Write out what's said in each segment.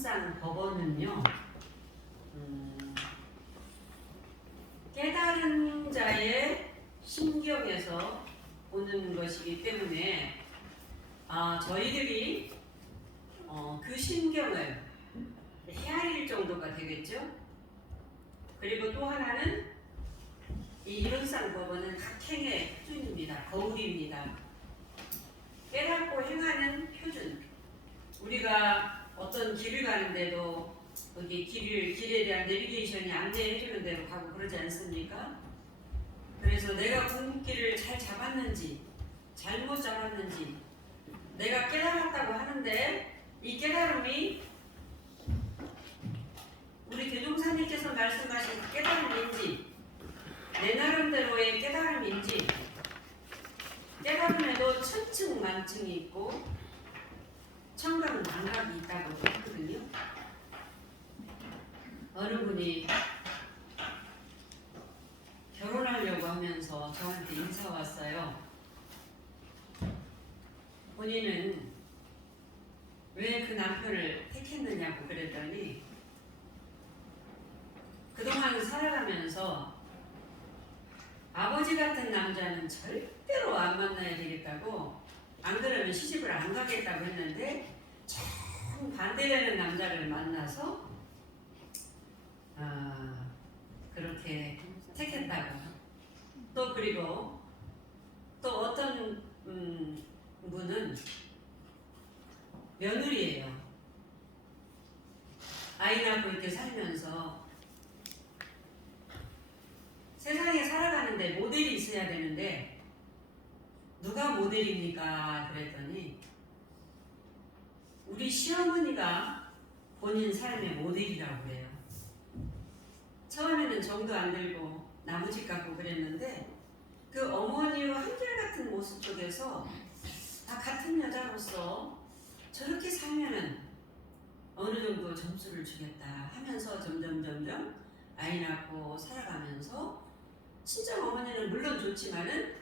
이론상 법원은요, 깨달은 자의 심경에서 오는 것이기 때문에 저희들이 그 심경을 헤아릴 정도가 되겠죠. 그리고 또 하나는 이 이론상 법원은 각행의 표준입니다. 거울입니다. 깨닫고 행하는 표준. 우리가 어떤 길을 가는데도 거기 길에 대한 내비게이션이 안내해주는 대로 가고 그러지 않습니까? 그래서 내가 궁극기를 잘 잡았는지 잘못 잡았는지 내가 깨달았다고 하는데 이 깨달음이 우리 대종사님께서 말씀하신 깨달음인지 내 나름대로의 깨달음인지 깨달음에도 천층만층이 있고 천각만각이 있다고 했거든요. 어느 분이 결혼하려고 하면서 저한테 인사 왔어요. 본인은 왜 그 남편을 택했느냐고 그랬더니 그동안 살아가면서 아버지 같은 남자는 절대로 안 만나야 되겠다고, 안 그러면 시집을 안 가겠다고 했는데 정 반대되는 남자를 만나서 그렇게 택했다고. 또 그리고 또 어떤 분은 며느리예요. 아이 낳고 이렇게 살면서 세상에 살아가는데 모델이 있어야 되는데 누가 모델입니까? 그랬더니 우리 시어머니가 본인 삶의 모델이라고 그래요. 처음에는 정도 안 들고 나무집 같고 그랬는데 그 어머니와 한결같은 모습 속에서 같은 여자로서 저렇게 살면은 어느 정도 점수를 주겠다 하면서 점점 아이 낳고 살아가면서 친정 어머니는 물론 좋지만은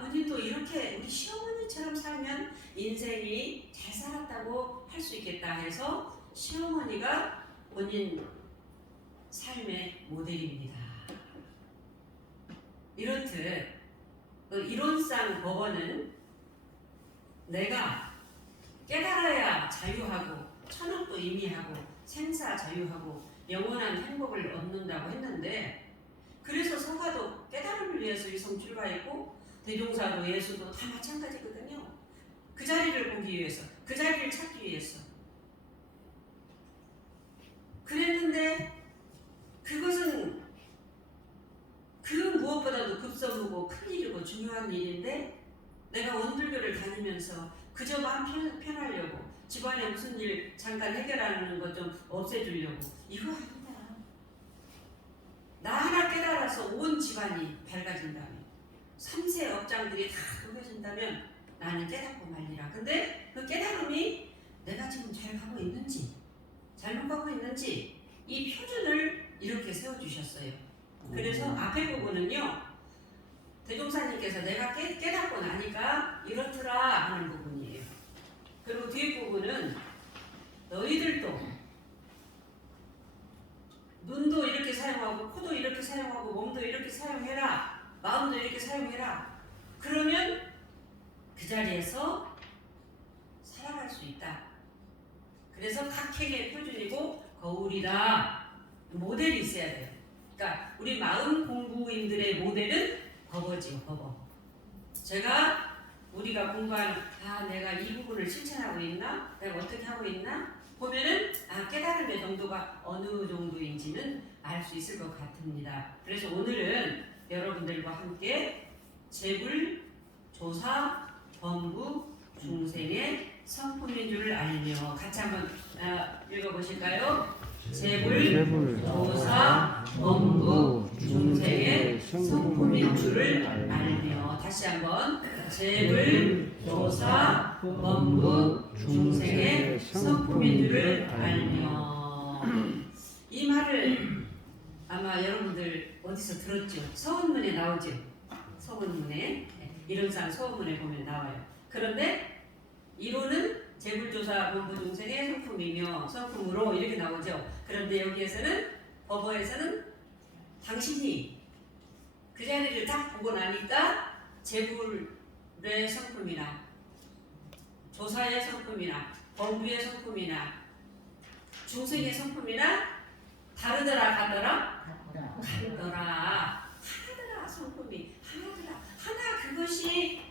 본인도 이렇게 우리 시어머니처럼 살면 인생이 잘 살았다고 할 수 있겠다 해서 시어머니가 본인 삶의 모델입니다. 이렇듯 이론상 법원은 내가 깨달아야 자유하고 천업도 임의하고 생사 자유하고 영원한 행복을 얻는다고 했는데, 그래서 서가도 깨달음을 위해서 위성출가했고 대종사도 예수도 다 마찬가지거든요. 그 자리를 보기 위해서, 그 자리를 찾기 위해서 그랬는데 그것은 그 무엇보다도 급선무고 큰일이고 중요한 일인데 내가 원불교를 다니면서 그저 마음 편하려고 집안에 무슨 일 잠깐 해결하는 것 좀 없애주려고 이거 아니다. 나 하나 깨달아서 온 집안이 밝아진다면 3세 업장들이 다 녹여진다면 나는 깨닫고 말리라. 근데 그 깨달음이 내가 지금 잘 가고 있는지 잘못 가고 있는지 이 표준을 이렇게 세워주셨어요. 그래서 앞에 부분은요, 대종사님께서 내가 깨닫고 나니까 이렇더라 하는 부분이에요. 그리고 뒤에 부분은 너희들도 눈도 이렇게 사용하고 코도 이렇게 사용하고 몸도 이렇게 사용해라, 마음도 이렇게 사용해라. 그러면 그 자리에서 살아갈 수 있다. 그래서 각행의 표준이고 거울이다. 모델이 있어야 돼요. 그러니까 우리 마음 공부인들의 모델은 법어지요, 법어. 우리가 공부하는 내가 이 부분을 실천하고 있나? 내가 어떻게 하고 있나? 보면은 깨달음의 정도가 어느 정도인지는 알 수 있을 것 같습니다. 그래서 오늘은 여러분들과 함께 재불, 조사, 범부, 중생의 성품인 줄을 알며 같이 한번 읽어보실까요? 재불, 조사, 범부, 중생의 성품인 줄을 알며. 다시 한번 재불, 조사, 범부, 중생의 성품인 줄을 알며. 이 말을 아마 여러분들 어디서 들었죠? 서원문에 나오죠? 서원문에, 이론상 서원문에 보면 나와요. 그런데 이론은 재물조사 본부 중생의 성품이며 성품으로 이렇게 나오죠. 그런데 여기에서는 법어에서는 당신이 그 자리를 딱 보고 나니까 재물의 성품이나 조사의 성품이나 범부의 성품이나 중생의 성품이나 다르더라 같더라 같더라 하나더라 성품이 하나더라 하나 그것이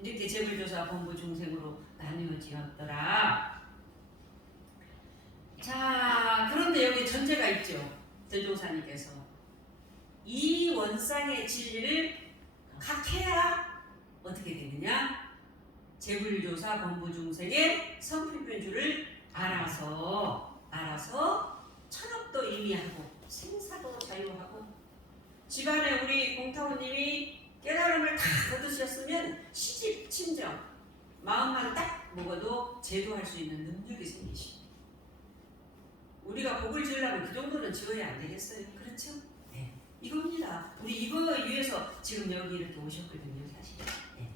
이렇게 재물조사 범부 중생으로 나뉘어지었더라. 자 그런데 여기 전제가 있죠. 대종사님께서 이 원상의 진리를 각해야 어떻게 되느냐? 재물조사 범부 중생의 성품인 줄을 알아서 천업도 임의하고 생사도 자유하고 집안에 우리 공타오님이 깨달음을 다 얻으셨으면 시집 친정 마음만 딱 먹어도 제도할 수 있는 능력이 생기십니다. 우리가 복을 지으려면 그 정도는 지어야 안 되겠어요? 그렇죠? 네. 이겁니다. 우리 이거 위해서 지금 여기 이렇게 오셨거든요, 사실. 네.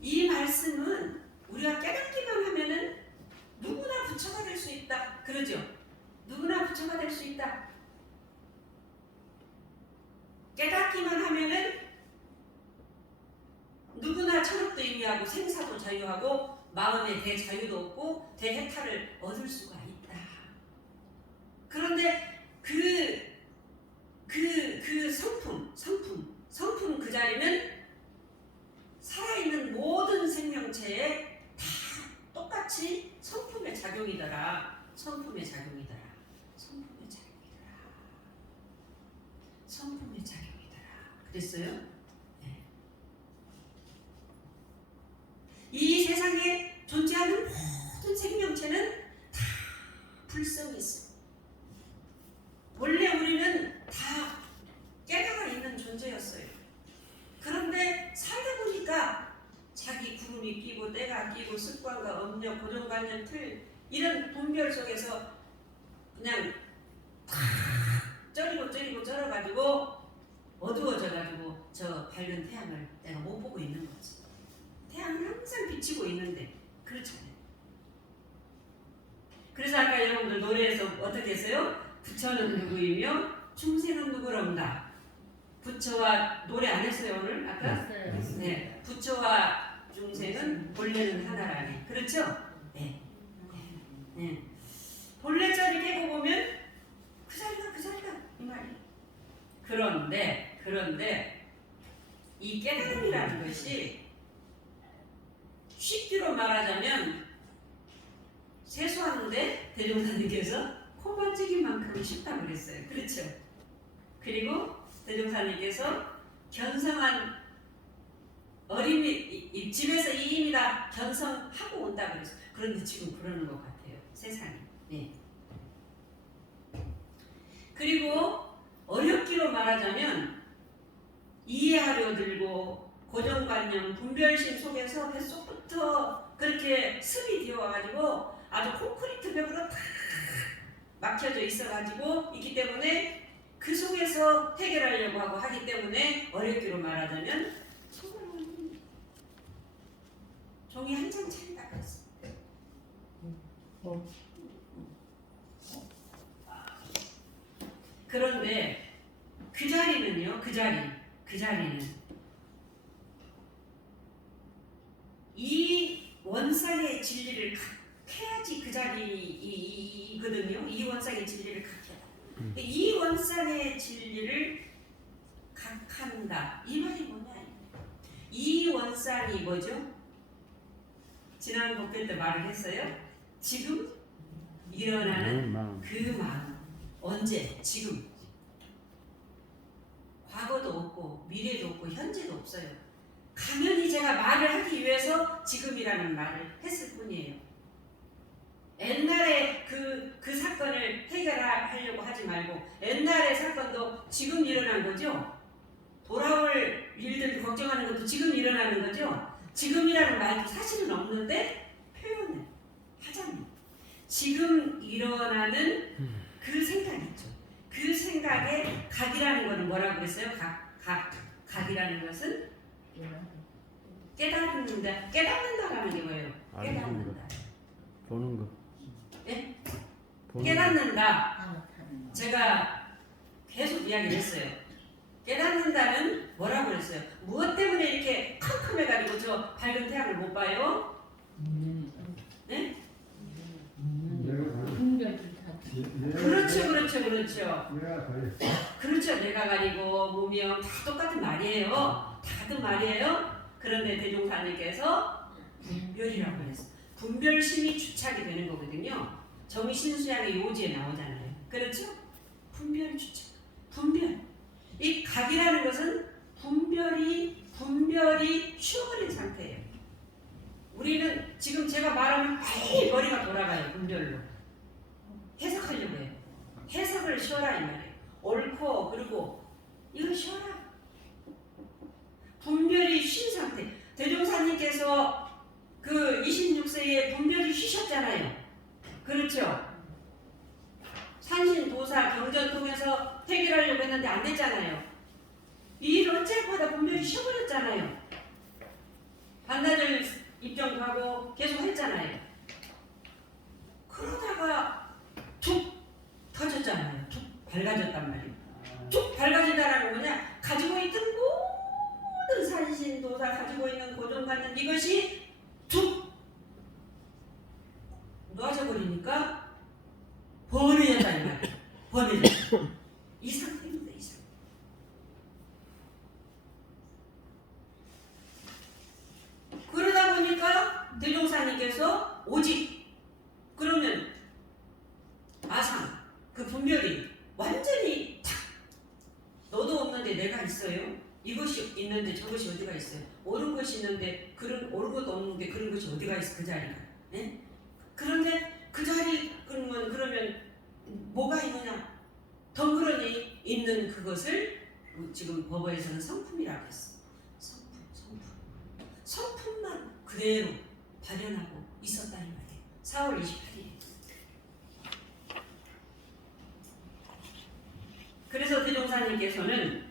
이 말씀은 우리가 깨닫기만 하면은 누구나 부처가 될 수 있다. 그러죠? 누구나 부처가 될 수 있다. 깨닫기만 하면은 누구나 천업도 임의하고 생사도 자유하고 마음의 대자유도 얻고 대해탈을 얻을 수가 있다. 그런데 그 성품 그 자리는 살아있는 모든 생명체에 다 똑같이 성품의 작용이더라. 성품의 작용이더라. 성품의 작용이더라. 성품의 작용이더라. 그랬어요? 네. 이 세상에 존재하는 모든 생명체는 다 불성이 있어요. 원래 우리는 다 깨달아 있는 존재였어요. 그런데 살다 보니까 자기 구름이 끼고 때가 끼고 습관과 업력, 고정관념, 틀 이런 분별 속에서 그냥 다 쩌리고 쩔어가지고 어두워져가지고 저 밝은 태양을 내가 못 보고 있는 거지. 태양은 항상 비치고 있는데 그렇잖아요. 그래서 아까 여러분들 노래에서 어떻게 했어요? 부처는 누구이며 중생은 누구런가. 부처와 노래 안 했어요 오늘 아까? 네. 부처와 중생은 본래는 하나라네. 그렇죠? 네. 네. 본래 자리 깨고 보면 그 자리가 이 말이에요. 그런데 이 깨달음이라는 것이 쉽기로 말하자면 세수하는데 대종사님께서 코만지기만큼 쉽다고 그랬어요. 그렇죠? 그리고 대종사님께서 견성한 어림이 집에서 이임이다 견성하고 온다고 그랬어요. 그런데 지금 그러는 것 같아요. 세상에. 네. 그리고 어렵기로 말하자면 이해하려 들고 고정관념, 분별심 속에서 뱃속부터 그렇게 습이 되어가지고 아주 콘크리트 벽으로 다 막혀져 있어가지고 있기 때문에 그 속에서 해결하려고 하고 하기 때문에 어렵기로 말하자면 정말 어렵습니다. 종이 한 장 차리다 그랬어요. 그런데 그 자리는요, 그 자리는 이 원상의 진리를 각해야지 그 자리이거든요. 이 원상의 진리를 각해야. 이 원상의 진리를 각한다. 이 말이 뭐냐? 이 원상이 뭐죠? 지난 목회 때 말을 했어요. 지금 일어나는 그 마음. 언제? 지금. 과거도 없고 미래도 없고 현재도 없어요. 당연히 제가 말을 하기 위해서 지금이라는 말을 했을 뿐이에요. 옛날에 그 사건을 해결하려고 하지 말고 옛날의 사건도 지금 일어난 거죠. 돌아올 일들 걱정하는 것도 지금 일어나는 거죠. 지금이라는 말도 사실은 없는데 표현을 하자면 지금 일어나는 그 생각 있죠. 그 생각에 각이라는 거는 뭐라고 그랬어요? 각이라는 것은 깨닫는다라는 게 뭐예요? 깨닫는다. 보는 거. 예? 보는 깨닫는다. 제가 계속 이야기를 했어요. 깨닫는다는 뭐라고 그랬어요? 무엇 때문에 이렇게 캄캄해가지고 저 밝은 태양을 못 봐요? 네? 그렇죠. 그렇죠. 내가 가리고 무명 다 똑같은 말이에요. 다 같은 말이에요. 그런데 대종사님께서 분별이라고 했어요. 분별심이 주착이 되는 거거든요. 정신수양의 요지에 나오잖아요. 그렇죠? 분별 주착. 분별. 이 각이라는 것은 분별이 쉬어버린 상태예요. 우리는 지금 제가 말하면 빨리 머리가 돌아가요. 분별로. 해석하려고 해요. 해석을 쉬어라 이 말이에요. 옳고 그리고 이거 쉬어라. 분별이 쉰 상태. 대종사님께서 그 26세에 분별이 쉬셨잖아요. 그렇죠? 산신도사 경전 통해서 해결하려고 했는데 안 됐잖아요. 이 일 어째보다 분별이 쉬어버렸잖아요. 반나절 입정 가고 계속 했잖아요. 그러다가 툭 터졌잖아요. 툭 밝아졌단 말이에요. 툭 밝아진다는 건 뭐냐? 가지고 있던 모든 산신도사 가지고 있는 고정관념 이것이 툭 놓아져 버리니까 번해졌다 이 말이에요. 번해졌다. 이 상태입니다. 이 상태. 그러다 보니까 대종사님께서 오직 그러면 아상 그 분별이 완전히 탁 너도 없는데 내가 있어요. 이것이 있는데 저것이 어디가 있어요. 옳은 것이 있는데 옳은 것도 없는데 그런 것이 어디가 있어. 그 자리가. 네? 그런데 그 자리 그러면 뭐가 있느냐? 덩그러니 있는 그것을 지금 법어에서는 성품이라고 했어. 성품만 그대로 발현하고 있었다 이 말이에요. 4월 28일. 그래서 대종사님께서는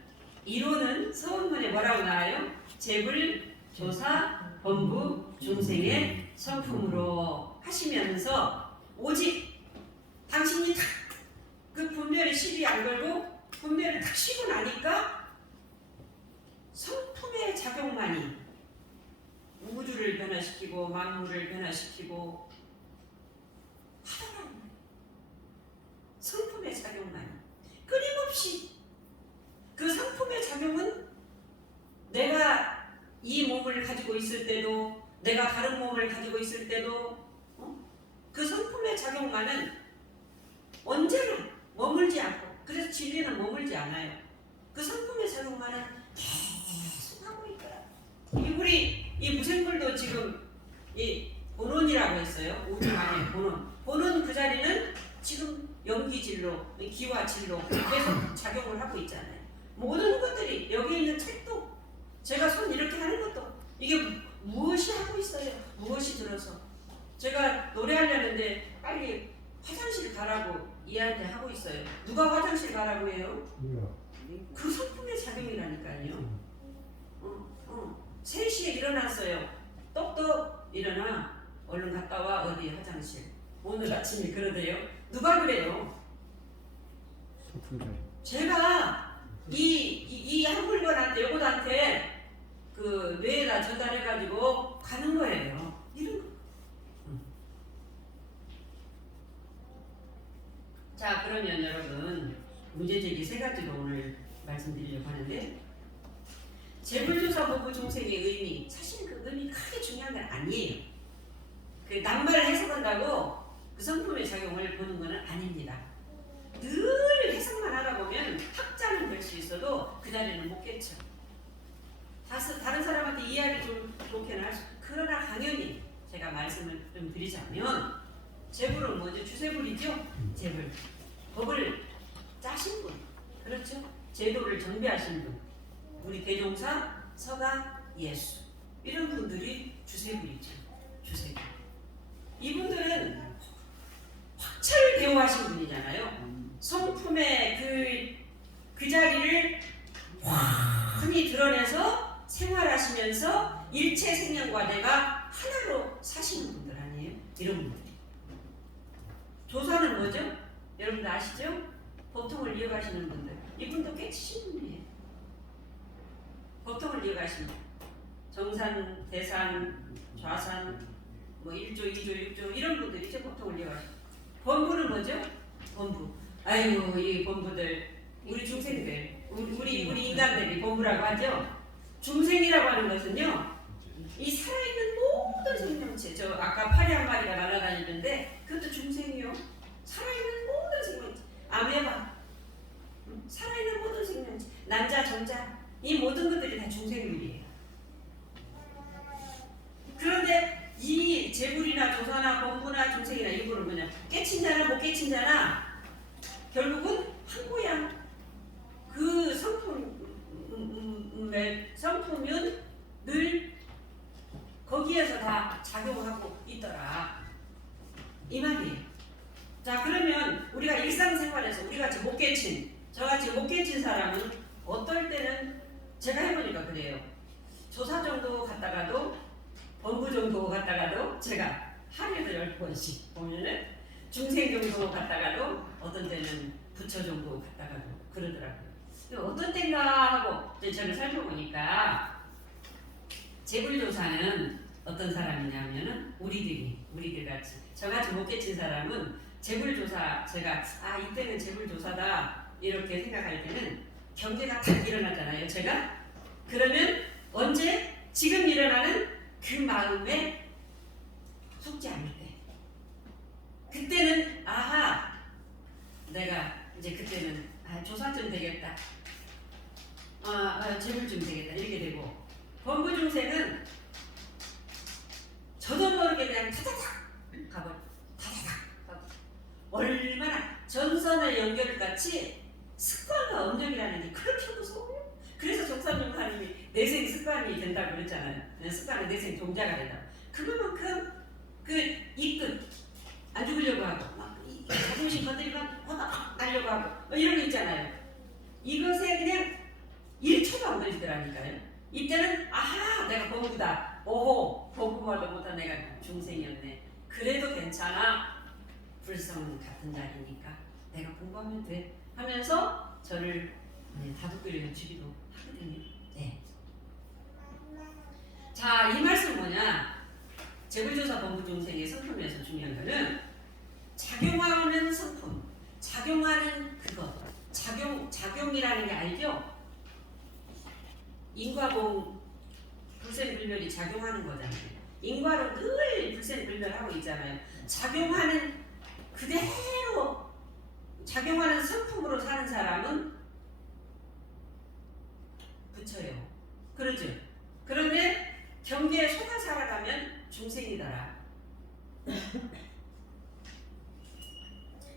이론은 서원문에 뭐라고 나와요? 재불, 조사, 범부, 중생의 성품으로 하시면서 오직 당신이 탁 그 분별이 시비 안 걸고 분별을 탁 쉬고 나니까 성품의 작용만이 우주를 변화시키고 만물을 변화시키고 하더라고요. 성품의 작용만이 끊임없이 그 성품의 작용은 내가 이 몸을 가지고 있을 때도 내가 다른 몸을 가지고 있을 때도 그 성품의 작용만은 언제나 머물지 않고 그래서 진리는 머물지 않아요. 그 성품의 작용만은 계속 하고 있더라. 우리 이 무생물도 지금 이 본원이라고 했어요. 우주 안에 본원 그 자리는 지금 연기질로 기와질로 계속 작용을 하고 있잖아요. 모든 것들이 여기 있는 책도 제가 손 이렇게 하는 것도 이게 무엇이 하고 있어요. 무엇이 들어서 제가 노래하려는데 빨리 화장실 가라고 이한테 하고 있어요. 누가 화장실 가라고 해요? 그 성품의 작용이라니까요. 3시에 일어났어요. 똑똑 일어나. 얼른 갔다 와. 어디 화장실. 오늘 아침에 그러대요. 누가 그래요? 제가 이 한 물건한테 요것한테 그 뇌에다 전달해가지고 가는 거예요. 이런 거. 자, 그러면 여러분 문제제기 3가지로 오늘 말씀드리려고 하는데 재물조사 보부 중생의 의미 사실 그 의미 크게 중요한 건 아니에요. 그 낱말을 해석한다고 그 성품의 작용을 보는 건 아닙니다. 늘 해석만 하다 보면 학자는 될 수 있어도 그 자리는 못 깨쳐. 다른 사람한테 이해하기 좀 좋게는 할 수. 그러나 당연히 제가 말씀을 좀 드리자면 재불은 뭐죠? 주세불이죠? 재불. 법을 짜신 분. 그렇죠? 제도를 정비하신 분. 우리 대종사, 서가, 예수. 이런 분들이 주세불이죠. 주세불. 이분들은 확철 대우하신 분이잖아요. 성품의 그 자리를 흔히 드러내서 생활하시면서 일체 이런 분들이. 조사는 뭐죠? 여러분들 아시죠? 법통을 이어가시는 분들. 이분도 깨치신 분이에요. 법통을 이어가시는 분. 정산, 대산, 좌산, 뭐 1조, 2조, 6조 이런 분들이 이제 법통을 이어가시는. 범부는 뭐죠? 범부. 아이고 이 범부들 우리 중생들 우리 인간들이 범부라고 하죠. 중생이라고 하는 것은요 이 살아있는 모든 생명체 저 아까 파리 한 마리가 날아다니는데 그것도 중생이요. 살아있는 모든 생명체 아메바 살아있는 모든 생명체 난자 전자 이 모든 것들이 다 중생들이에요. 그런데 이 재물이나 조사나 범부나 중생이나 일부는 뭐냐 깨친 자나 못 깨친 자나 결국은 한 고양 그 성품은 늘 거기에서 다 작용하고 있더라 이 말이에요. 자 그러면 우리가 일상생활에서 우리같이 못 깨친 저같이 못 깨친 사람은 어떨 때는 제가 해보니까 그래요. 조사 정도 갔다가도 범부 정도 갔다가도 제가 하루에도 10번씩 보면은 중생 정도 갔다가도 어떤 때는 부처 정도 갔다가도 그러더라고요. 어떤 때인가 하고 저를 살펴보니까 재불조사는 어떤 사람이냐면은 우리들 같이 저같이 못 깨친 사람은 재불조사 제가 이때는 재불조사다 이렇게 생각할 때는 경계가 탁 일어나잖아요. 제가 그러면 언제 지금 일어나는 그 마음에 속지 않을 때 그때는 내가 이제 그때는 조사 좀 되겠다. 재물 좀 되겠다. 이렇게 되고 범부 중생은 저도 모르게 그냥 타다닥 가버려. 타다닥 얼마나 전선의 연결 같이 습관과 업력이라는 게 그렇게 무서워요. 그래서 적삼용사님이 내생 습관이 된다고 그랬잖아요. 습관은 내생 동자가 된다. 그만큼 그 이끝 안 죽으려고 하고 막 자존심 건드리면 화가 나려고 하고 이런 거 있잖아요. 이것에 그냥 1초도 안 걸리더라니까요. 이때는 내가 범부다. 오호 범부말도 못한 내가 중생이었네. 그래도 괜찮아. 불성 같은 자리니까 내가 공부하면 돼 하면서 저를 다독거려 주기도 하거든요. 네. 자, 이 말씀 뭐냐? 재불조사 범부 중생의 성품에서 중요한 거는 작용하는 성품, 작용하는 그것, 작용이라는 게 알죠? 인과공 불생불멸이 작용하는 거잖아요. 인과로 늘 불생불멸하고 있잖아요. 작용하는 그대로 작용하는 성품으로 사는 사람은 부처요. 그러죠. 그런데 경계에 속아 살아가면 중생이더라.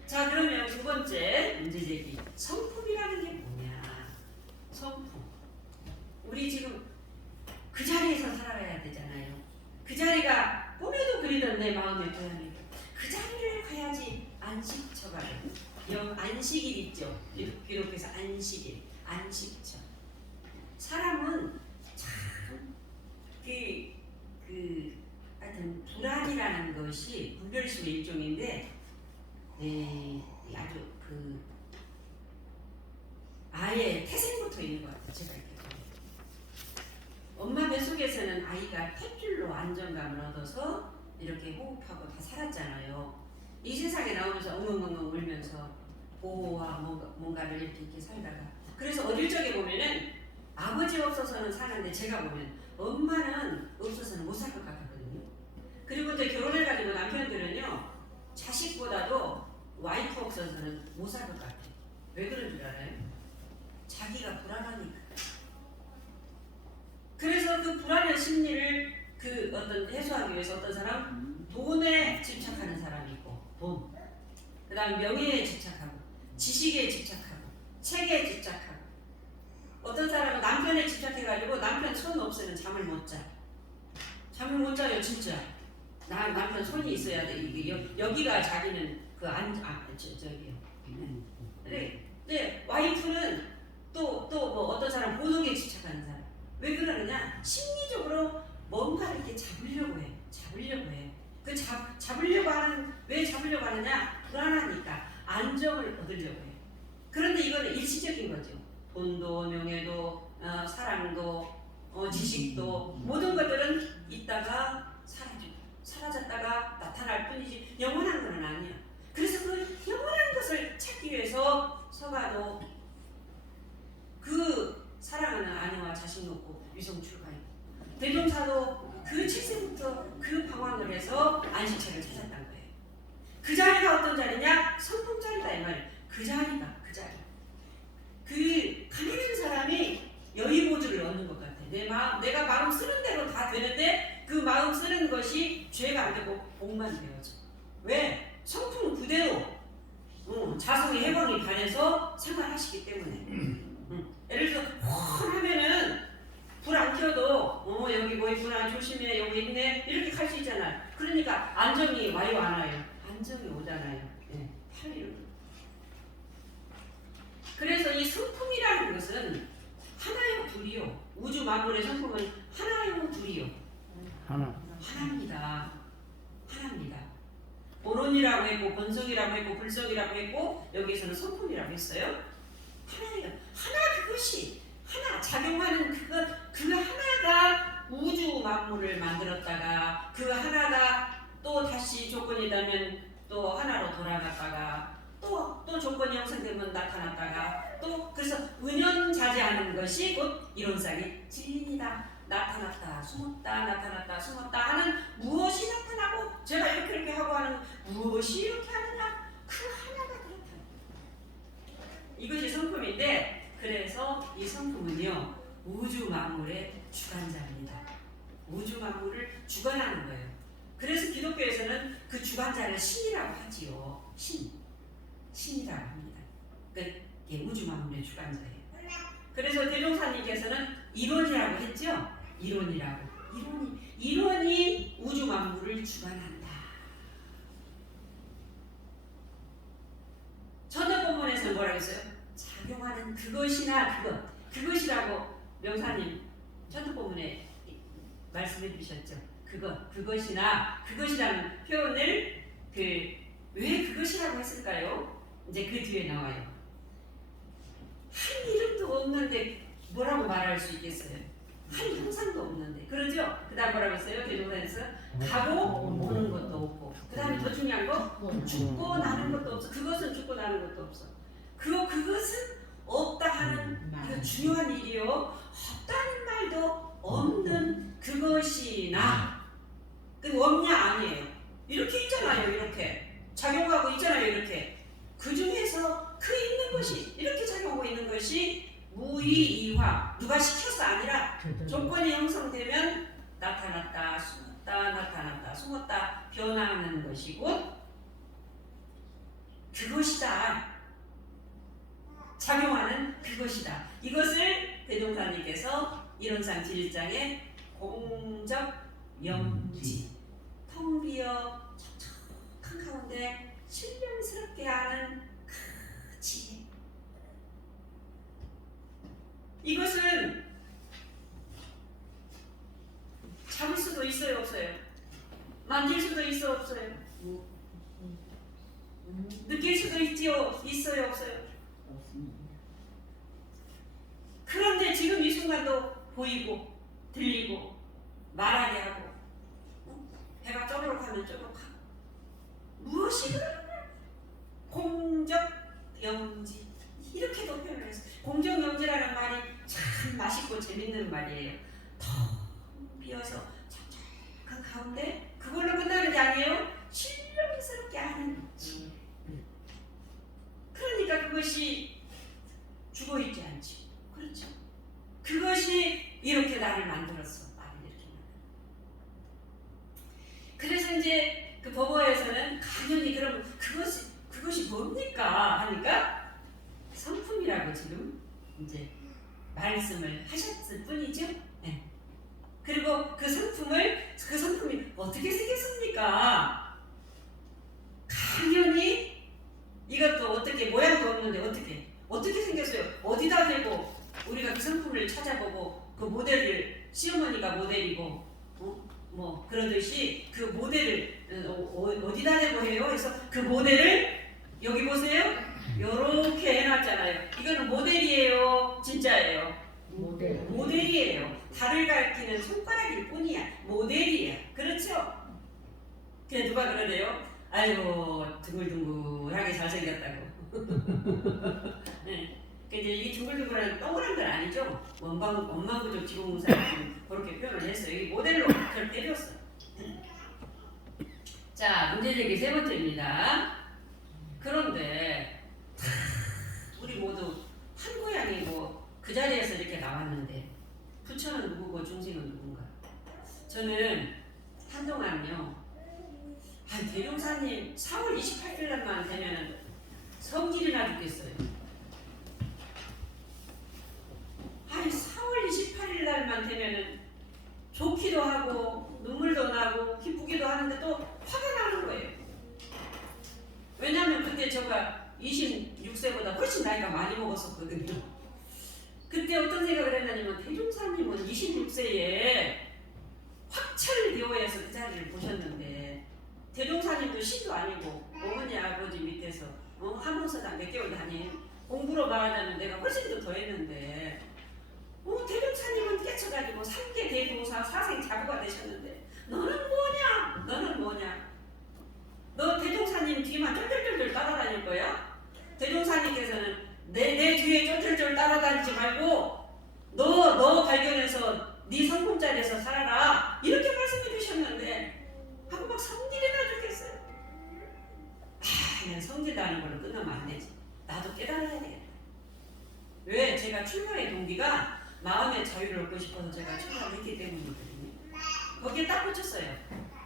자 그러면 두 번째 문제 제기. 성품이라는 게 뭐냐? 성품. 우리 지금 그 자리에서 살아가야 되잖아요. 그 자리가 꿈에도 그리던 내 마음의 고향이고 그 자리를 가야지 안식처가 돼요. 안식일 있죠. 기록해서 안식일, 안식처. 사람은 참 하여튼 불안이라는 것이 불별심의 일종인데 아주 아예 태생부터 있는 것 같아요. 제가 이렇게 엄마 뱃속에서는 아이가 탯줄로 안정감을 얻어서 이렇게 호흡하고 다 살았잖아요. 이 세상에 나오면서 엉엉엉엉 울면서 보호와 뭔가를 이렇게 살다가 그래서 어릴 적에 보면은 아버지 없어서는 사는데 제가 보면 엄마는 없어서는 못 살 것 같거든요. 그리고 이제 결혼해가지고 남편들은요 자식보다도 와이프 없어서는 못 살 것 같아요. 왜 그런 줄 알아요? 자기가 불안하니까. 그래서 그 불안한 심리를 어떤 해소하기 위해서 어떤 사람 돈에 집착하는 사람이 있고 돈. 그 다음 명예에 집착하고 지식에 집착하고 책에 집착하고 어떤 사람은 남편에 집착해가지고 남편 손 없으면 잠을 못 자. 잠을 못 자요 진짜. 남편 손이 있어야 돼. 여기가 자기는 저기요. 근데 와이프는 또 뭐 어떤 사람 보석에 집착하는 사람. 왜 그러느냐? 심리적으로 뭔가를 이렇게 잡으려고 해. 잡으려고 하는, 왜 잡으려고 하느냐? 불안하니까 안정을 얻으려고 해요. 그런데 이거는 일시적인 거죠. 돈도 명예도 사랑도 지식도 모든 것들은 있다가 사라지고 사라졌다가 나타날 뿐이지 영원한 건 아니야. 그래서 그 영원한 것을 찾기 위해서 서가도 그 사랑하는 아내와 자식 놓고 위성출가했고, 대종사도 그 7세부터 그 방황을 해서 안식처를 찾았단 거예요. 그 자리가 어떤 자리냐? 성품 자리다 이 말이에요. 그 자리가 그 자리. 그 가난한 사람이 여의보주를 얻는 것 같아. 내가 마음 쓰는 대로 다 되는데 그 마음 쓰는 것이 죄가 안 되고 복만 되어져. 왜? 성품 그대로 자성의 해방이 반해서 생활하시기 때문에. 예를 들어서 하면은 불 안 켜도 여기 뭐 있구나 조심해 여기 있네 이렇게 갈 수 있잖아. 그러니까 안정이 와요 안 와요? 안정이 오잖아요. 네. 그래서 이 성품이라는 것은 하나요 둘이요? 우주 만물의 성품은 하나요 둘이요? 하나입니다. 하나입니다. 본원이라고 했고 본성이라고 했고 불성이라고 했고 여기에서는 성품이라고 했어요. 하나예요. 하나 그것이 하나 작용하는 그 하나가 우주 만물을 만들었다가 그 하나가 또 다시 조건이 되면 또 하나로 돌아갔다가 또 조건이 형성되면 나타났다가 또 그래서 은연자재하는 것이 곧 이론상의 진리이다. 나타났다 숨었다 나타났다 숨었다 하는 무엇이 나타나고 제가 이렇게 하고 하는 무엇이 이렇게 하느냐 그 하나가 그렇다. 이것이 성품인데 그래서 이 성품은요 우주 만물의 주관자입니다. 우주 만물을 주관하는 거예요. 그래서 기독교에서는 그 주관자를 신이라고 하지요. 신이라고 합니다. 그러니까 이게 우주 만물의 주관자예요. 그래서 대종사님께서는 이론이라고 했죠. 이론이 우주 만물을 주관한다. 전도본문에서 뭐라고 했어요? 작용하는 그것이나 그것이라고 명사님 전도본문에 말씀해 주셨죠. 그것이라는 표현을 왜 그것이라고 했을까요? 이제 그 뒤에 나와요. 한 이름도 없는데 뭐라고 말할 수 있겠어요? 한 형상도 없는데 그러죠? 그 다음 뭐라고 했어요? 대종사에서 가고 오는 것도 없고 그 다음에 더 중요한 거 죽고 나는 것도 없어. 그것은 죽고 나는 것도 없어. 그것은 없다 하는 이거 중요한 일이요. 없다는 말도 없는 그것이나 그 없냐 아니에요. 이렇게 있잖아요. 이렇게 작용하고 있잖아요. 이렇게 그 중에서 그 있는 것이 이렇게 작용하고 있는 것이 무의이화 누가 시켜서 아니라 조건이 형성되면 나타났다 숨었다 나타났다 숨었다 변화하는 것이 곧 그것이다. 작용하는 그것이다. 이것을 대종사님께서 이론상 1장에 공적 영지 텅 비어 촉촉한 가운데 신령스럽게 하는 그 지혜. 이것은 잡을 수도 있어요 없어요? 만질 수도 있어 없어요? 느낄 수도 있지요 있어요 없어요? 그런데 지금 이 순간도 보이고 들리고 말하게 하고 배가 쪼르륵 하면 쪼르륵 하고 무엇이 그러냐? 공적 영지 이렇게도 표현을 했어요. 공적 영지라는 말이 참 맛있고 재밌는 말이에요. 텅 비어서 촉촉한 가운데 그걸로 끝나는 게 아니에요. 신령스럽게 하는 지. 그러니까 그것이 죽어있지 않지. 그렇죠. 그것이 이렇게 나를 만들었어. 나를 이렇게 만들었어. 그래서 이제 그 법어에서는 당연히 그럼 그것이 뭡니까 하니까 성품이라고 지금 이제 말씀을 하셨을 뿐이죠. 네. 그리고 그 성품이 어떻게 생겼습니까? 당연히 이것도 어떻게 모양도 없는데 어떻게 생겼어요? 어디다 대고 우리가 그 성품을 찾아보고 그 모델을 시어머니가 모델이고 뭐 그러듯이 그 모델을 기다리고 해요. 그래서 그 모델을 여기 보세요. 요렇게 해놨잖아요. 이거는 모델이에요. 진짜예요. 모델이에요. 달을 가리키는 손가락일 뿐이야. 모델이야. 그렇죠? 근데 누가 그러네요. 아이고 둥글둥글하게 잘생겼다고. 네. 근데 이게 둥글둥글한 동그란 건 아니죠. 원망구조 지공사는 그렇게 표현을 했어요. 이 모델로 저를 때렸어. 자, 문제제기 세 번째입니다. 그런데 우리 모두 한 고양이고 그 자리에서 이렇게 나왔는데 부처는 누구고 중생은 누군가? 저는 한동안요. 대종사님 4월 28일 날만 되면 성질이 나 죽겠어요. 4월 28일 날만 되면은 좋기도 하고 눈물도 나고 기쁘기도 하는데 또 화가 나는 거예요. 왜냐면 그때 제가 26세보다 훨씬 나이가 많이 먹었었거든요. 그때 어떤 생각을 했냐면 대종사님은 26세에 확철대오에서 그 자리를 보셨는데 대종사님도 신도 아니고 어머니 아버지 밑에서 한문서당 몇 개월 다닌 공부로 말하자면 내가 훨씬 더 했는데 대종사님은 깨쳐가지고 3계 대도사 사생 자부가 되셨는데 너는 뭐냐? 너는 뭐냐? 너 대종사님 뒤만 쫄쫄쫄쫄 따라다닐 거야? 대종사님께서는 내 뒤에 쫄쫄쫄 따라다니지 말고 너 발견해서 네 성품자리에서 살아라 이렇게 말씀해 주셨는데 하고 막 성질이 나 죽겠어요. 그냥 성질나는 걸로 끝나면 안 되지. 나도 깨달아야 되겠다. 왜? 제가 출가의 동기가 마음의 자유를 얻고 싶어서 제가 출가를 했기 때문이거든요. 거기에 딱 붙였어요.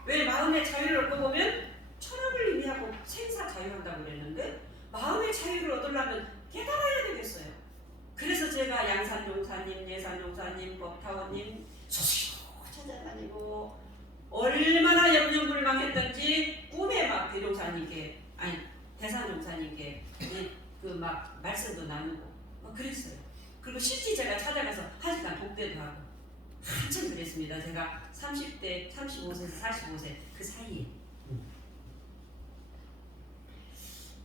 왜? 마음의 자유를 얻고 보면 철학을 의미하고 생사 자유한다고 그랬는데 마음의 자유를 얻으려면 깨달아야 되겠어요. 그래서 제가 양산종사님, 예산종사님, 법타원님 소식으로 찾아다니고 얼마나 염려불망했던지 꿈에 막 대종사님께 대산종사님께 그 막 말씀도 나누고 그랬어요. 그리고 실제 제가 찾아가서 1시간 독대도 하고 한참 그랬습니다. 제가 30대, 35세에서 45세 그 사이에.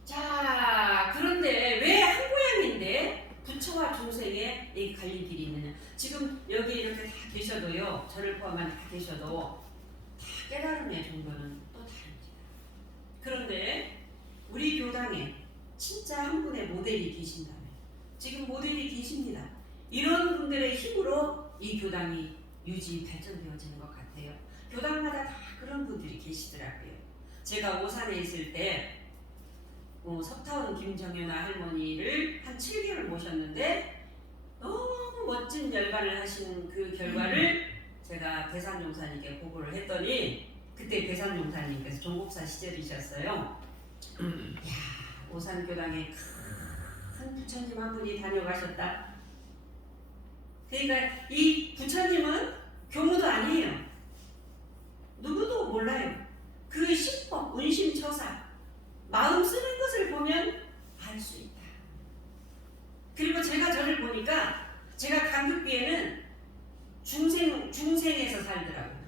자, 그런데 왜 한 고양인데 부처와 중생의 이 갈림길이 있느냐? 지금 여기 이렇게 다 계셔도요, 저를 포함한 다 계셔도 다 깨달음의 정도는 또 다릅니다. 그런데 우리 교당에 진짜 한 분의 모델이 계신다면, 지금 모델이 계십니다. 이런 분들의 힘으로 이 교당이 유지 발전되어지는 것 같아요. 교당마다 다 그런 분들이 계시더라고요. 제가 오산에 있을 때 석타원 김정연아 할머니를 한 7개월 모셨는데 너무 멋진 열반을 하신 그 결과를 제가 대산종사님께 보고를 했더니 그때 대산종사님께서 종국사 시절이셨어요. 야, 오산교당에 큰 부처님 한 분이 다녀가셨다. 그러니까 이 부처님은 교무도 아니에요. 누구도 몰라요. 그 신법, 운심처사 마음 쓰는 것을 보면 알 수 있다. 그리고 제가 저를 보니까 제가 간극기에는 중생에서 살더라고요.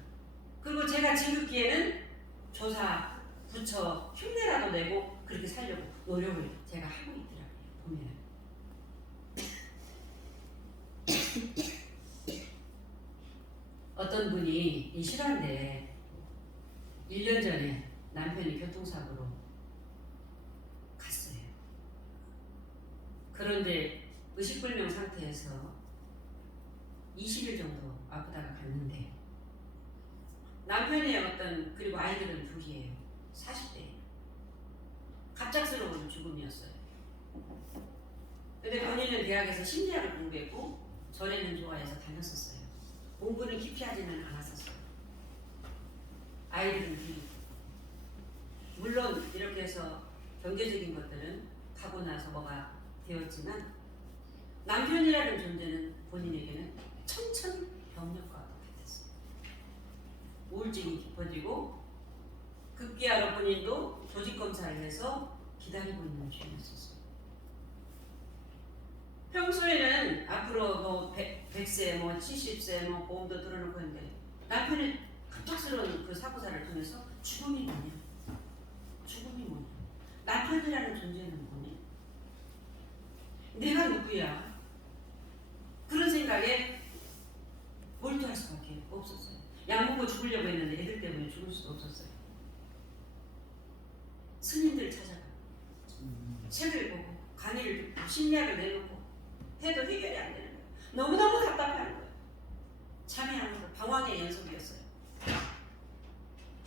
그리고 제가 진극기에는 조사, 부처 흉내라도 내고 그렇게 살려고 노력을 제가 하고 있더라고요. 보면 어떤 분이 이 실화인데 1년 전에 남편이 교통사고로 갔어요. 그런데 의식불명 상태에서 20일 정도 아프다가 갔는데 남편의 어떤 그리고 아이들은 둘이에요. 40대. 갑작스러운 죽음이었어요. 근데 본인은 대학에서 심리학을 공부했고 전에는 좋아해서 다녔었어요. 공부는 깊이 하지는 않았었어요. 아이들은 둘이. 물론 이렇게 해서 경제적인 것들은 가고 나서 뭐가 되었지만 남편이라는 존재는 본인에게는 천천병력과 같았어요. 우울증이 깊어지고 급기야로 본인도 조직검사를 해서 기다리고 있는 중이었어요. 평소에는 앞으로 뭐 100세, 뭐 70세, 뭐 보험도 들어놓고 했는데 남편의 갑작스러운 그 사고사를 통해서 죽음이 나네요. 남편이라는 존재는 뭐니? 내가 누구야? 그런 생각에 몰두할 수밖에 없었어요. 약 먹고 죽으려고 했는데 애들 때문에 죽을 수도 없었어요. 스님들 찾아가 책을 보고 강의를 듣고 심리학을 내놓고 해도 해결이 안 되는 거예요. 너무너무 답답한 거예요. 참여하는 거 방황의 연속이었어요.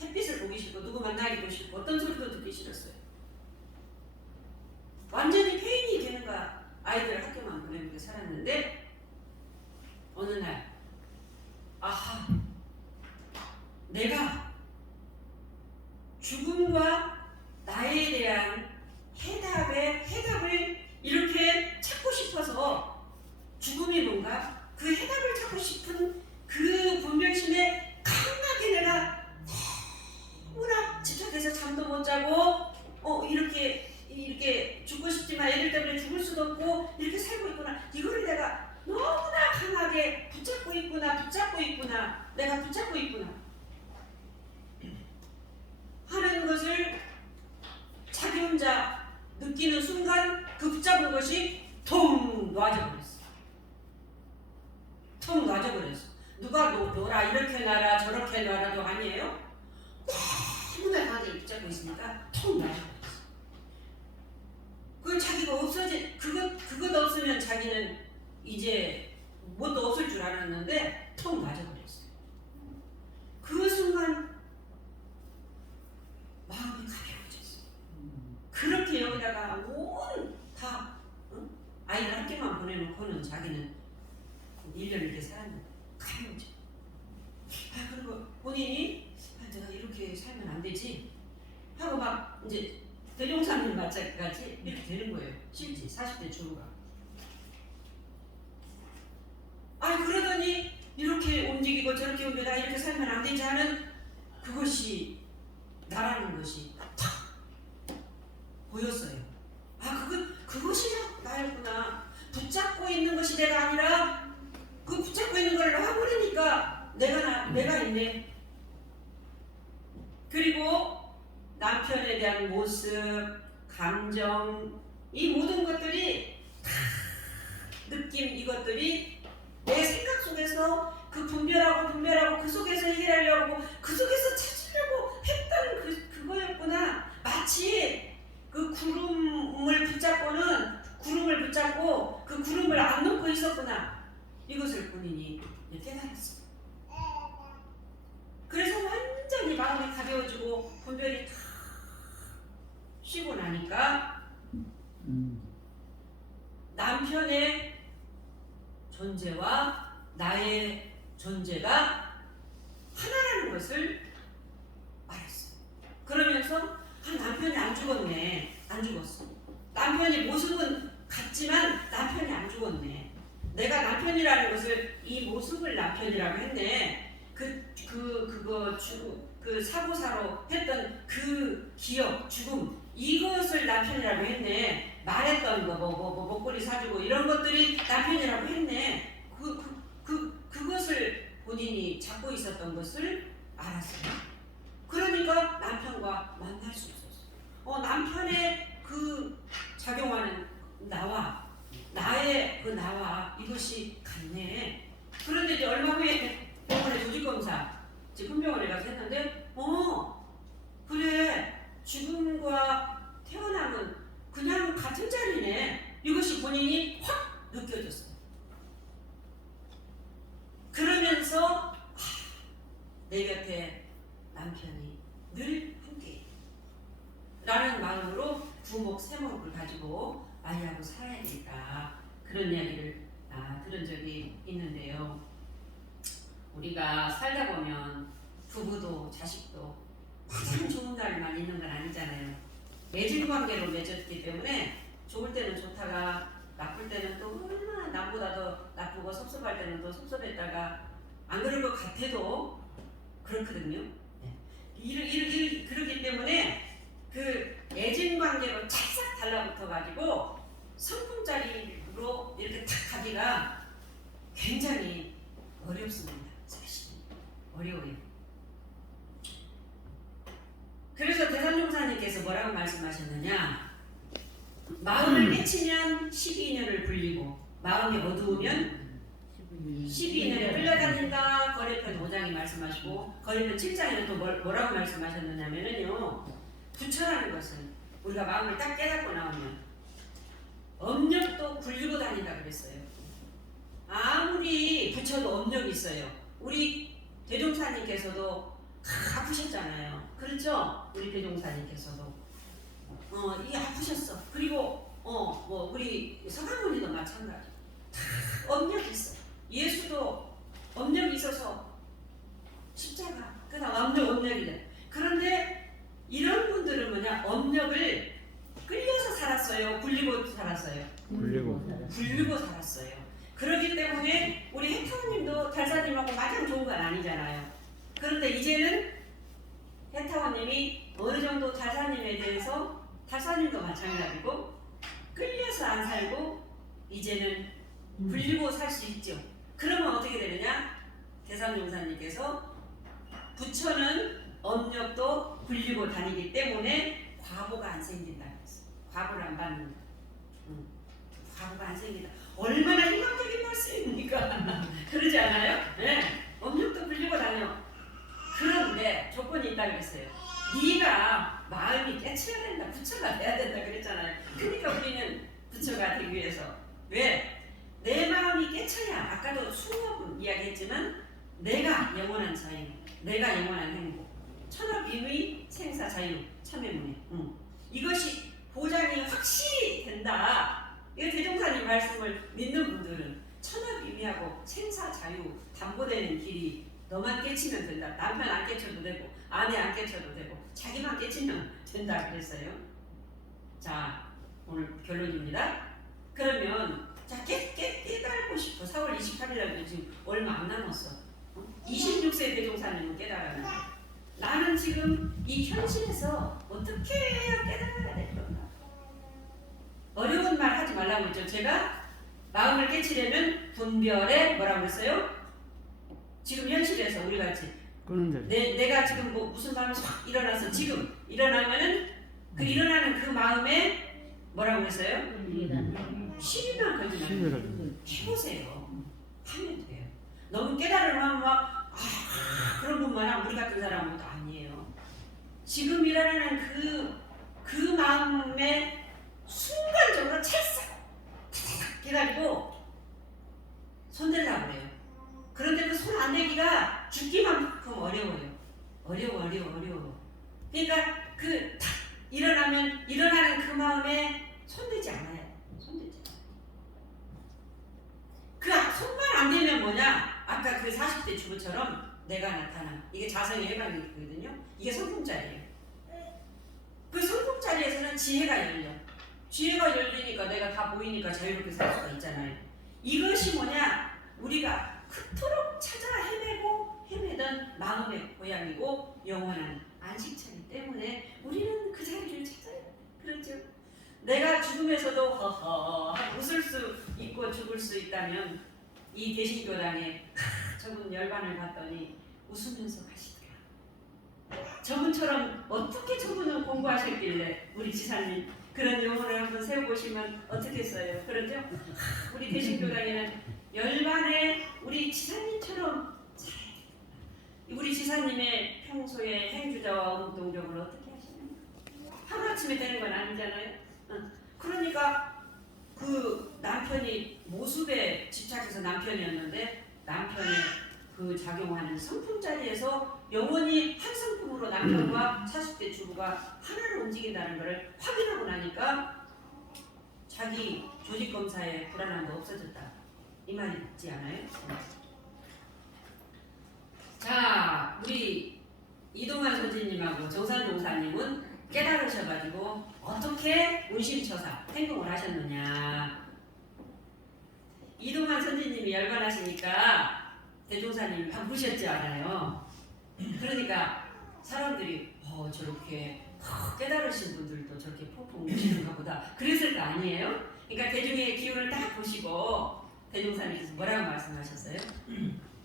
햇빛을 보기 싫고 누구 만나기도 싫고 어떤 소리도 듣기 싫었어요. 완전히 폐인이 되는 거야. 아이들 학교만 보내면서 살았는데 어느 날 아하, 내가 죽음과 나에 대한 해답을 이렇게 찾고 싶어서 죽음이 뭔가 그 해답을 찾고 싶은 그 분별심에 강하게 내가 너무나 집착해서 잠도 못 자고 이렇게 죽고 싶지만 애들 때문에 죽을 수도 없고 이렇게 살고 있구나. 이거를 내가 너무나 강하게 붙잡고 있구나. 내가 붙잡고 있구나 하는 것을 자기 혼자 느끼는 순간 그 붙잡은 것이 통 놔져버렸어. 통 놔져버렸어. 누가 너라 이렇게 놔라 저렇게 놔라도 아니에요. 너무나 강하게 붙잡고 있으니까 통 놔져버렸어. 그 자기가 없어진 그것 없으면 자기는 이제 뭣도 없을 줄 알았는데 통 놔져버렸어요. 그 순간 마음이 가벼워졌어요. 그렇게 여기다가 다 아이들 학교만 보내놓고는 자기는 1년 이렇게 살았는데 가벼워져. 그리고 본인이 내가 이렇게 살면 안 되지 하고 막 이제 대종사님 마찬가지 이렇게 되는 거예요. 실제 40대 중후가. 그러더니 이렇게 움직이고 저렇게 움직이고 나 이렇게 살면 안 되지 하는 그것이 나라는 것이 탁 보였어요. 그것이 나였구나. 붙잡고 있는 것이 내가 아니라 그 붙잡고 있는 걸 놔버리니까 내가 있네. 그리고 남편에 대한 모습, 감정, 이 모든 것들이 다 느낌 이것들이 내 생각 속에서 그 분별하고 그 속에서 해결하려고 그 속에서 찾으려고 했던 그거였구나. 마치 그 구름을 붙잡고 그 구름을 안 놓고 있었구나. 이것을 본인이 깨달았어요. 그래서 완전히 마음이 가벼워지고 분별이 다 쉬고 나니까 남편의 존재와 나의 존재가 하나라는 것을 알았어요. 그러면서 남편이 안 죽었네. 안 죽었어. 남편의 모습은 같지만 남편이 안 죽었네. 내가 남편이라는 것을 이 모습을 남편이라고 했네. 그 사고사로 했던 그 기억, 죽음 이것을 남편이라고 했네. 말했던 거 목걸이 사주고 이런 것들이 남편이라고 했네. 그것을 본인이 잡고 있었던 것을 알았어요. 그러니까 남편과 만날 수 있었어. 남편의 그 작용하는 나의 그 나와 이것이 같네. 그런데 이제 얼마 후에 병원에 조직검사 훈병원에 가서 했는데 그래 죽음과 태어남은 그냥 같은 자리네. 이것이 본인이 확 느껴졌어요. 그러면서 내 곁에 남편이 늘 함께 라는 마음으로 두목 세목을 가지고 아이하고 살아야겠다 그런 이야기를 들은 적이 있는데요. 우리가 살다 보면 부부도 자식도 항상 좋은 날만 있는 건 아니잖아요. 애증관계로 맺었기 때문에 좋을 때는 좋다가 나쁠 때는 또 얼마나 남보다 더 나쁘고 섭섭할 때는 더 섭섭했다가 안 그럴 것 같아도 그렇거든요. 그렇기 때문에 그 애증관계로 찰싹 달라붙어 가지고 성품짜리로 이렇게 탁 가기가 굉장히 어렵습니다. 사실 어려워요. 그래서 대산종사님께서 뭐라고 말씀하셨어요? 말씀하셨느냐? 마음을 깨치면 12인연을 굴리고 마음이 어두우면 12인연에 끌려다닌다. 거래편 5장이 말씀하시고 거래편 7장에는 또 뭐라고 말씀하셨느냐면요. 부처라는 것은 우리가 마음을 딱 깨닫고 나오면 업력도 굴리고 다닌다 그랬어요. 아무리 부처도 업력이 있어요. 우리 대종사님께서도 아프셨잖아요. 그렇죠? 우리 대종사님께서도 이게 아프셨어. 그리고 뭐 우리 서강문이도 마찬가지. 다 업력이 있어. 예수도 업력이 있어서 십자가 그다음 업력이 돼. 그런데 이런 분들은 뭐냐? 업력을 끌려서 살았어요. 굴리고 살았어요. 굴리고 살았어요. 그렇기 때문에 우리 해타원님도 달사님하고 마냥 좋은 건 아니잖아요. 그런데 이제는 해타원님이 어느 정도 달사님에 대해서 달사님도 마찬가지고 끌려서 안 살고 이제는 굴리고 살 수 있죠. 그러면 어떻게 되느냐? 대삼용사님께서 부처는 업력도 굴리고 다니기 때문에 과보가 안 생긴다 그랬어. 과보를 안 받는다. 과보가 안 생긴다. 얼마나 희망적인 말씀입니까? 그러지 않아요? 네. 업력도 굴리고 다녀. 그런데 조건이 있다 그랬어요. 네가 마음이 깨쳐야 된다. 부처가 돼야 된다 그랬잖아요. 그러니까 우리는 부처가 되기 위해서 왜? 내 마음이 깨쳐야 아까도 수업 이야기했지만 내가 영원한 자유, 내가 영원한 행복, 천하비의 생사 자유, 참회문에 이것이 보장이 확실히 된다. 이 대종사님 말씀을 믿는 분들은 천하비미하고 생사 자유 담보되는 길이 너만 깨치면 된다. 남편 안 깨쳐도 되고 아내 안 깨쳐도 되고 자기만 깨치면 된다 그랬어요. 자, 오늘 결론입니다. 그러면 자, 깨달고 싶어. 4월 28일이라고 지금 얼마 안 남았어. 26세 대종사님은 깨달았는데 나는 지금 이 현실에서 어떻게 해야 깨달아야 될 건가? 어려운 말 하지 말라고 했죠. 제가 마음을 깨치려면 분별에 뭐라고 했어요? 지금 현실에서 우리 같이 내가 지금 뭐 무슨 마음이 확 일어나서 지금 일어나면은 그 일어나는 그 마음에 뭐라고 했어요? 10일만 걸리면 해보세요. 하면 돼요. 너무 깨달으면 막 그런 분만 우리 같은 사람은 아니에요. 지금 일어나는 그 마음에 순간적으로 찰싹 깨달고 손대려고 그래요. 그런데 그 손 안 대기가 죽기만큼 어려워요. 어려워. 그러니까 그 탁 일어나면 일어나는 그 마음에 손대지 않아요. 그 손만 안 대면 뭐냐? 아까 그 40대 주부처럼 내가 나타나. 이게 자성의 해방이거든요. 이게 성품자리예요. 그 성품자리에서는 지혜가 열려. 지혜가 열리니까 내가 다 보이니까 자유롭게 살 수가 있잖아요. 이것이 뭐냐? 우리가 그토록 찾아 헤매던 마음의 고향이고 영원한 안식처이기 때문에 우리는 그 자리를 찾아야 돼. 그렇죠? 내가 죽음에서도 허허 웃을 수 있고 죽을 수 있다면 이 대신교당에 저분 열반을 봤더니 웃으면서 가시더라. 저분처럼 어떻게 저분은 공부하셨길래 우리 지사님 그런 영혼을 한번 세워보시면 어떻겠어요? 그렇죠? 우리 대신교당에는 열반에 우리 지사님처럼 우리 지사님의 평소에 행주자와 어묵동정을 어떻게 하시는가? 하루아침에 되는 건 아니잖아요. 그러니까 그 남편이 모습에 집착해서 남편이었는데 남편의 그 작용하는 성품자리에서 영원히 한 성품으로 남편과 40대 주부가 하나로 움직인다는 것을 확인하고 나니까 자기 조직검사의 불안함도 없어졌다. 이 말이 있지 않아요? 자, 우리 이동환 선생님하고 정산종사님은 깨달으셔가지고 어떻게 운심처사 행동을 하셨느냐. 이동환 선생님이 열반하시니까 대종사님이 바쁘셨지 않아요. 그러니까 사람들이 저렇게 깨달으신 분들도 저렇게 폭풍 우시는가 보다 그랬을 거 아니에요? 그러니까 대중의 기운을 딱 보시고 대종사님께서 뭐라고 말씀하셨어요?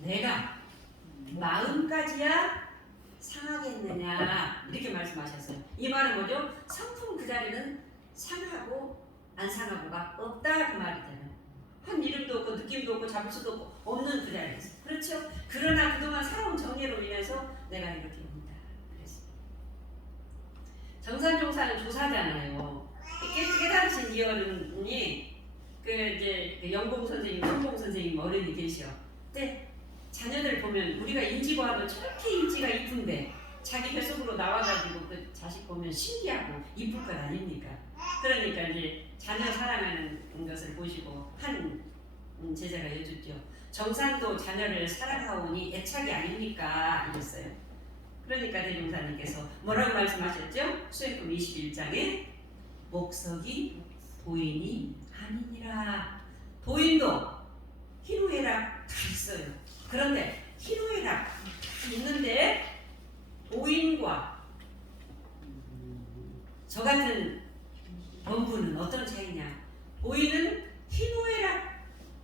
내가 마음까지야 상하겠느냐 이렇게 말씀하셨어요. 이 말은 뭐죠? 성품 그 그 자리는 상하고 안 상하고가 없다 그 말이잖아요. 한 이름도 없고 느낌도 없고 잡을 수도 없고 없는 그 자리에서. 그렇죠? 그러나 그동안 살아온 정예로 인해서 내가 이렇게 옵니다. 그래서 정산종사는 조사잖아요. 깨달으신 이 어른이 그 이제 그 영봉 선생님, 선봉 선생님 어른이 계셔. 근데 자녀들 보면 우리가 인지 보아도 저렇게 인지가 이쁜데 자기 뱃속으로 나와가지고 그 자식 보면 신기하고 이쁠 것 아닙니까? 그러니까 이제 자녀 사랑하는 것을 보시고 한 제자가 여쭙죠. 정산도 자녀를 사랑하오니 애착이 아닙니까? 이랬어요. 그러니까 대종사님께서 뭐라고 말씀하셨죠? 수행품 21장에 목석이 도인이 아니니라. 도인도 희루애락 다 있어요. 그런데 희루애락 있는데 도인과 저 같은 범부는 어떤 차이냐? 도인은 희루애락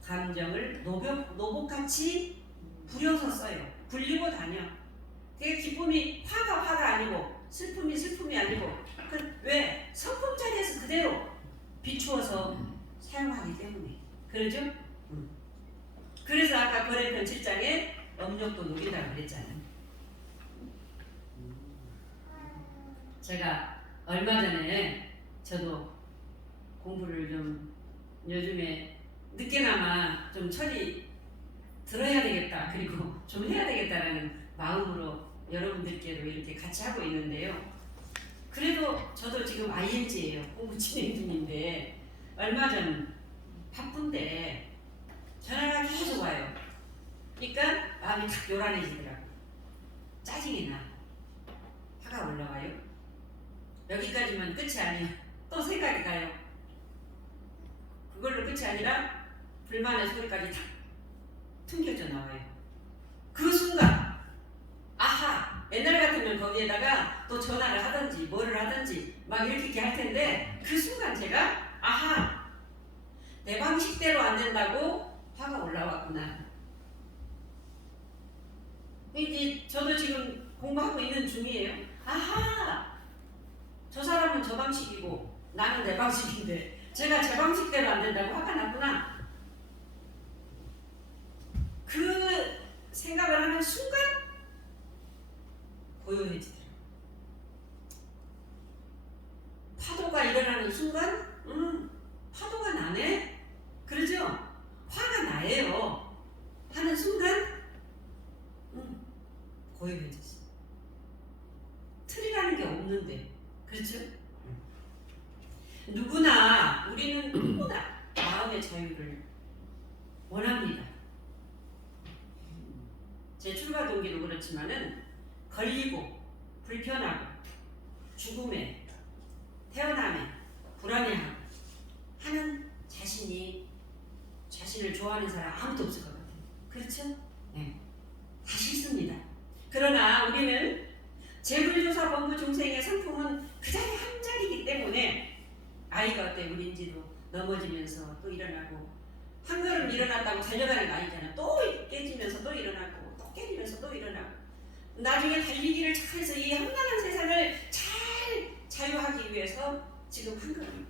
감정을 노복같이 부려서 써요. 굴리고 다녀. 그게 기쁨이 화가 아니고 슬픔이 슬픔이 아니고 왜? 성품 자리에서 그대로 비추어서 사용하기 때문에. 그러죠? 그래서 아까 거래편 7장에 업력도 녹인다고 그랬잖아요. 제가 얼마 전에 저도 공부를 좀 요즘에 늦게나마 좀 철이 들어야 되겠다, 그리고 좀 해야 되겠다라는 마음으로 여러분들께도 이렇게 같이 하고 있는데요. 그래도 저도 지금 ING예요. 공부 진행 중인데 얼마 전 바쁜데 전화가 계속 와요. 그러니까 마음이 탁 요란해지더라고. 짜증이 나. 화가 올라와요. 여기까지만 끝이 아니에요. 또 생각이 가요. 그걸로 끝이 아니라 불만의 소리까지 탁 튕겨져 나와요. 그 순간 아하, 옛날 같으면 거기에다가 또 전화를 하든지 뭐를 하든지 막 이렇게 할 텐데 그 순간 제가 아하, 내 방식대로 안 된다고 화가 올라왔구나. 이제 저도 지금 공부하고 있는 중이에요. 아하, 저 사람은 저 방식이고 나는 내 방식인데 제가 제 방식대로 안 된다고 화가 났구나. 그 생각을 하는 순간 고요해지더라고요. 파도가 일어나는 순간 파도가 나네? 그러죠? 화가 나예요. 하는 순간 고요해졌어. 틀이라는 게 없는데. 그렇죠? 우리는 누구나 마음의 자유를 원합니다. 제 출가 동기도 그렇지만은 걸리고 불편하고 죽음에 태어남에 불안해하고 하는 자신을 좋아하는 사람 아무도 없을 것 같아요. 그렇죠? 네. 다 싫습니다. 그러나 우리는 재불조사 범부 중생의 상품은 그 자리 한 자리이기 때문에 아이가 어때 우린지도 넘어지면서 또 일어나고 한 걸음 일어났다고 달려가는 거 아니잖아. 또 깨지면서 또 일어나고 또 깨지면서 또 일어나고 나중에 달리기를 잘해서 이 험난한 세상을 잘 자유하기 위해서 지금 한 걸음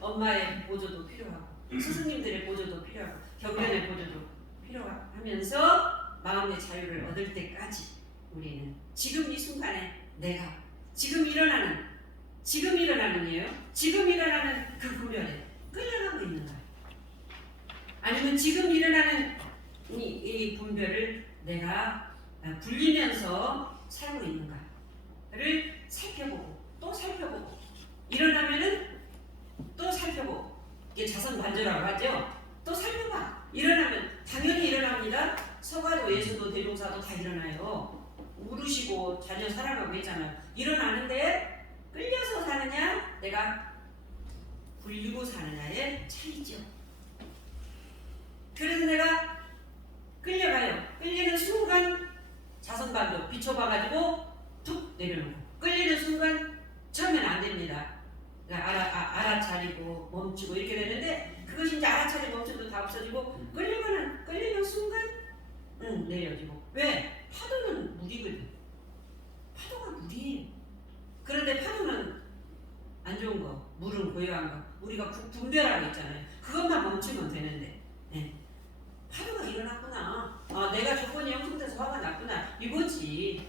엄마의 보조도 필요하고 스승님들의 보조도 필요하고 경련의 보조도 필요하면서 마음의 자유를 얻을 때까지 우리는 지금 이 순간에 내가 지금 일어나는 이에요. 지금 일어나는 그 분별에 끌려가고 있는 거예요. 아니면 지금 일어나는 이 분별을 내가 불리면서 살고 있는가를 살펴보고 또 살펴보고 일어나면은 또 살펴보고 이게 자선관조라고 하죠. 또 살펴봐. 일어나면 당연히 일어납니다. 서가도 예수도 대종사도 다 일어나요. 울으시고 자녀 사랑하고 있잖아요. 일어나는데 끌려서 사느냐 내가 굴리고 사느냐의 차이죠. 그래서 내가 끌려가요. 끌리는 순간 자선반도 비춰봐가지고 툭 내려놓고 끌리는 순간 처음엔 안 됩니다. 알아차리고 멈추고 이렇게 되는데 그것이 이제 알아차리고 멈추고 다 없어지고 끌리는 순간 내려지고. 왜? 파도는 물이거든. 파도가 물이에요. 그런데 파도는 좋은 거, 물은 고요한 거, 우리가 분별하고 있잖아요. 그것만 멈추면 되는데, 네. 파도가 일어났구나. 아, 내가 조건이 형성돼서 화가 났구나. 이거지.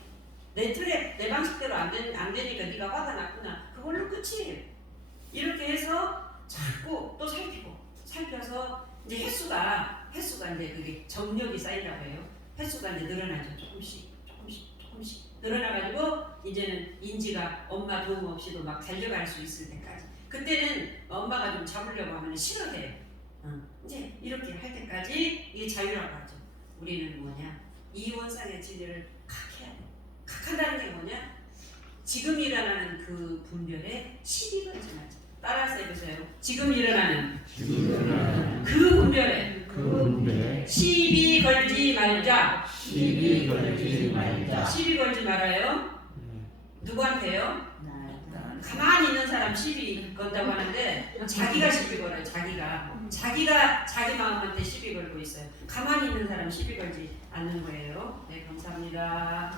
내 틀에 내 방식대로 안 되니까 네가 화가 났구나. 그걸로 끝이에요. 이렇게 해서 자꾸 또 살펴서 이제 횟수가 이제 그게 정력이 쌓인다고 해요. 횟수가 이제 늘어나죠. 조금씩 늘어나가지고 이제는 인지가 엄마 도움 없이도 막 달려갈 수 있을 때까지. 그때는 엄마가 좀 잡으려고 하면 싫어해요. 이제 이렇게 할 때까지 이게 자유라고 하죠. 우리는 뭐냐? 이원상의 진리를 각해야 돼. 각한다는 게 뭐냐? 지금 일어나는 그 분별에 시비 걸지 말자. 따라서 해보세요. 지금 일어나는 그 분별에 시비 걸지 말자. 시비 걸지 말자. 시비 걸지 말아요. 누구한테요? 가만히 있는 사람 시비 건다고 하는데 자기가 시비 걸어요. 자기가 자기 마음한테 시비 걸고 있어요. 가만히 있는 사람 시비 걸지 않는 거예요. 네, 감사합니다.